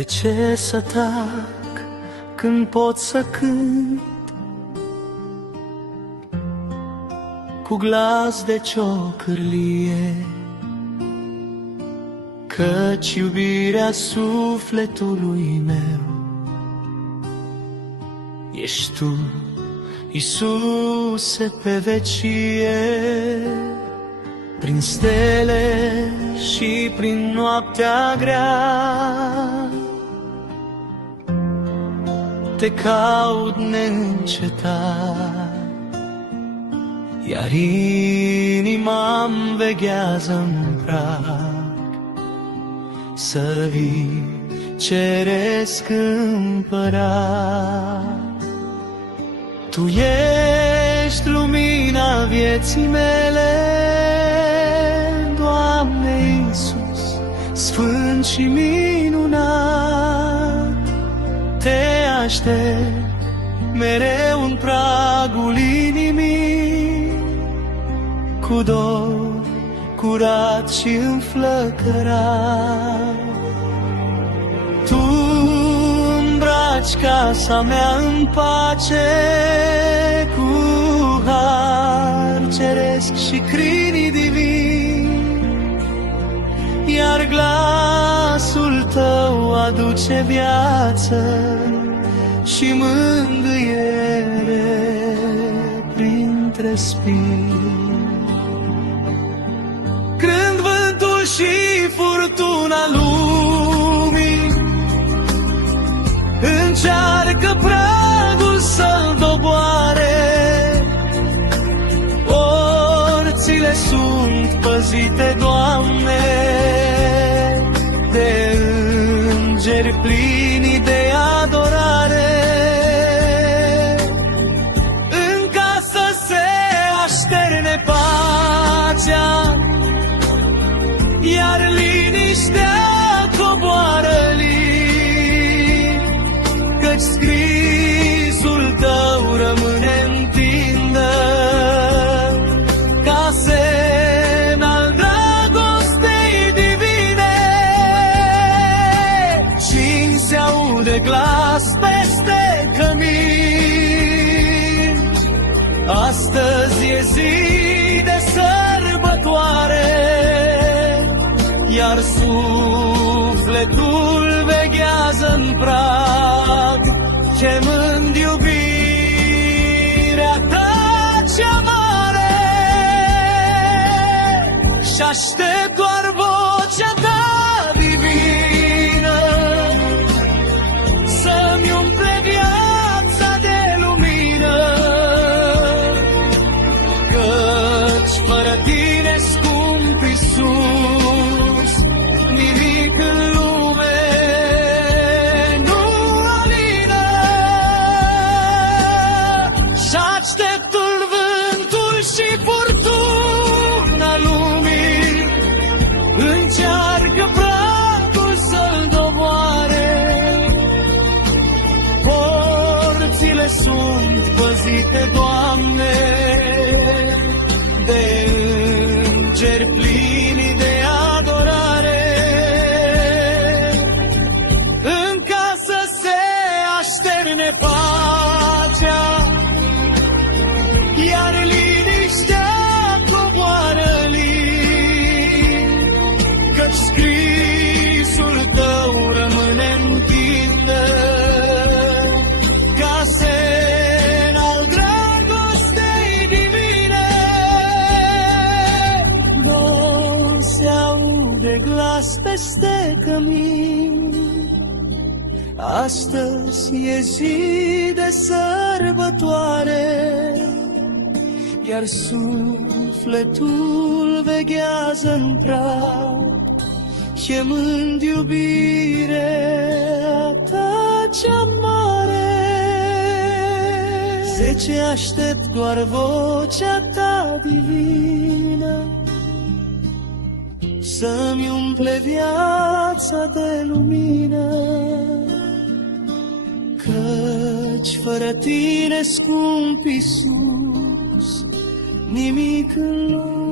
De ce să tac când pot să cânt cu glas de ciocârlie? Căci iubirea sufletului meu ești tu, Iisuse, pe vecie. Prin stele și prin noaptea grea te caut neîncetat, iar inima-mi veghează-n prag să vii, ceresc împărat. Tu ești lumina vieții mele, Doamne Iisus, sfânt și minunat. Te aștept mereu în pragul inimii, cu dor curat și înflăcărat. Tu îmbraci casa mea în pace, cu har ceresc și crinii divini, iar glasul tău aduce viață și mângâiere printre spini. Când vântul și furtuna lumii încearcă pragul să-l doboare, porțile sunt păzite, Doamne, de îngeri plini de adorare. În casă se așterne pacea, iar liniștea coboară lin, căci scrisul tău rămâne în tindă, ca semn al dragostei divine. Și se aude glas peste cămin, astăzi e zi de sărbătoare, iar sufletul veghează-n prag, chemând iubirea ta cea mare. Și aștept doar vocea ta divină să-mi umple viața de lumină, căci fără tine, scump Iisus, nimic în lume nu alină. Și așteptul vântul și furtuna lumii încearcă pragul să-l doboare, porțile sunt păzite, Doamne, de îngeri plini de adorare. În casă se așterne pacea, iar liniștea coboară lin, căci scrisul tău rămâne în tindă, ca semn al dragostei divine. Dor se aude glas peste cămin, astăzi e zi de sărbătoare, iar sufletul veghează-n prag, chemând iubirea ta cea mare. De ce aștept doar vocea ta divină să-mi umple viața de lumină, căci fără tine, scump Iisus, nimic în lume